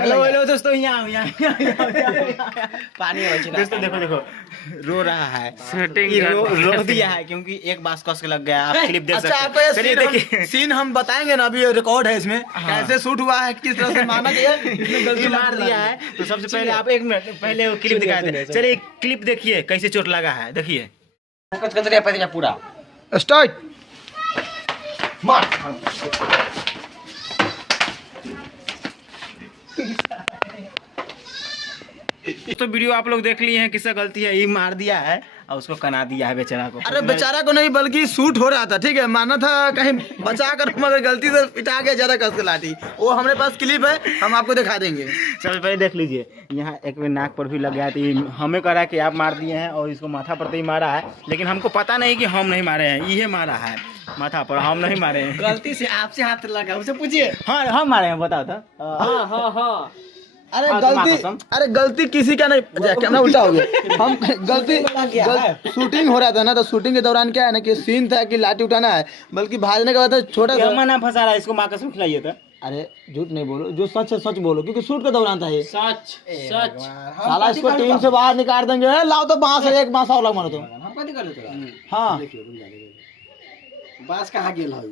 Hello दोस्तों, यहाँ पानी दोस्तों देखो रो रहा है, रो दिया है क्योंकि एक बांस कस के लग गया। आप क्लिप देख सकते हैं। चलिए देखिए, सीन हम बताएंगे ना, अभी रिकॉर्ड है इसमें। कैसे शूट हुआ है, किस तरह से माना गया, इसमें गलती मार दिया है। तो सबसे पहले आप 1 मिनट पहले वो क्लिप दिखाए थे। चलिए क्लिप देखिए कैसे चोट लगा है, देखिए पूरा स्टार्ट मार। तो वीडियो आप लोग देख लिए हैं, किसका गलती है। ये मार दिया है और उसको कना दिया है बेचारा को। अरे बेचारा को नहीं, बल्कि शूट हो रहा था, ठीक है, माना था कहीं बचा कर, मगर गलती से पिटा के ज्यादा कस के लाठी। वो हमारे पास क्लिप है, हम आपको दिखा देंगे। सबसे पहले देख लीजिए, यहाँ एक नाक पर भी लग गया था। हमें कह रहा है कि आप मार दिए हैं और इसको माथा पर तो ही मारा है, लेकिन हमको पता नहीं कि हम नहीं मारे हैं, ये मारा है माथा पर, हम नहीं मारे हैं। गलती से आपसे हाथ लगा, उसे पूछिए। हाँ हम मारे हैं, बताओ था। अरे गलती किसी का नहीं, कैमरा उल्टा हो गया। हम शूटिंग हो रहा था ना, तो शूटिंग के दौरान क्या है ना कि सीन था कि लाठी उठाना है, बल्कि भाजने के बाद छोटा सा ना फंसा रहा है, इसको माँ कसम खिलाइए था। अरे झूठ नहीं बोलो, जो सच है सच बोलो, क्योंकि शूट के दौरान था ये। सच साला इसको टीम से बाहर निकाल देंगे। लाओ तो बांस है, एक बांस और लग मारो तो। हाँ बांस कहाँ गेल है?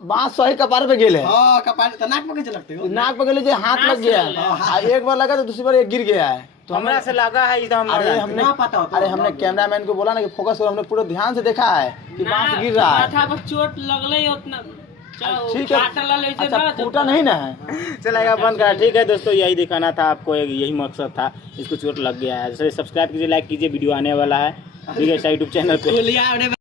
बांस सही कपार पे गेल है। हां, कपार तो नाक पे कैसे लगते हो? नाक पे गेले, हाथ लग गया है। एक बार लगा तो दूसरी बार एक गिर गया है। तो हमरा से लगा है एकदम। अरे हमने कैमरामैन को बोला ना कि फोकस करो, हमने पूरा ध्यान से देखा है कि बांस गिर रहा है। माथा पर चोट लगले उतना ठीक है, अच्छा फूटा नहीं ना है। चलेगा, बंद करा। ठीक है दोस्तों, यही दिखाना था आपको, यही मकसद था। इसको चोट लग गया है। सब्सक्राइब कीजिए, लाइक कीजिए, वीडियो आने वाला है, ठीक है, यूट्यूब चैनल पे।